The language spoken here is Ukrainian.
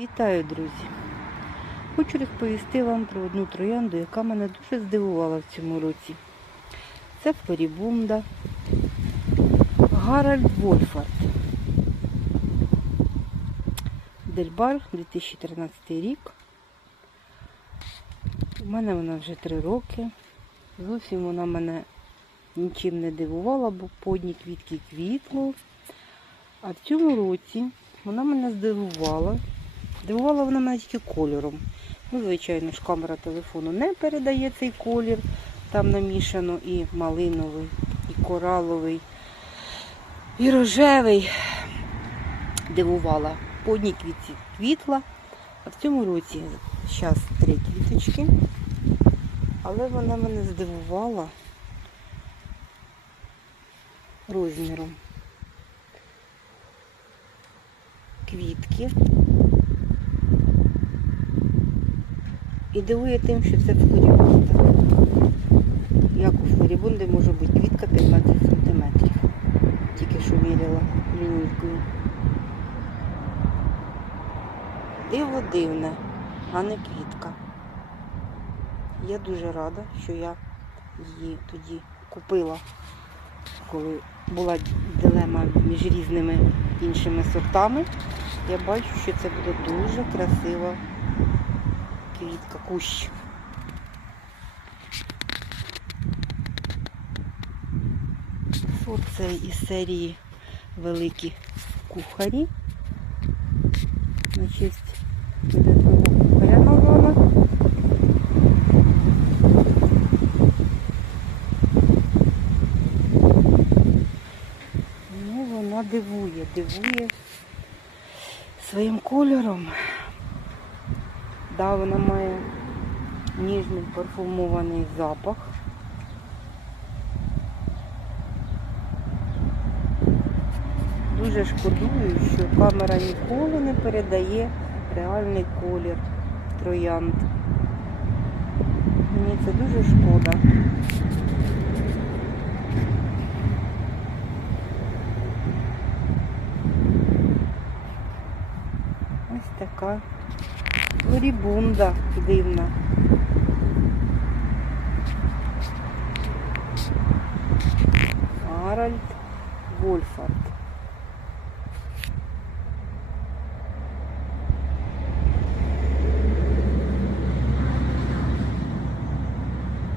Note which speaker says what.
Speaker 1: Вітаю, друзі! Хочу розповісти вам про одну троянду, яка мене дуже здивувала в цьому році. Це Флорібунда Гаральд Вольфард. Дельбар 2013 рік. У мене вона вже три роки. Зовсім вона мене нічим не дивувала, бо по одній квітки квітло. А в цьому році вона мене здивувала. Здивувала вона мене тільки кольором. Ну, звичайно ж, камера телефону не передає цей колір. Там намішано і малиновий, і кораловий, і рожевий. Дивувала. По одній квітці квітла. А в цьому році зараз три квіточки. Але вона мене здивувала розміром. Квітки. І дивує тим, що це флорібунда. Як у флорібунди може бути квітка 15 см. Тільки що міряла лінійкою. Диво дивне, а не квітка. Я дуже рада, що я її тоді купила, коли була дилема між різними іншими сортами. Я бачу, що це буде дуже красива квітка, кущ. Сорт це із серії Великі кухарі. На честь видатного кухаря названа. Ну, вона дивує, дивує своїм кольором. Да, вона має ніжний парфумований запах. Дуже шкодую, що камера ніколи не передає реальний колір троянд. Мені це дуже шкода. Ось така флорібунда дивна. Гаральд Вольфард.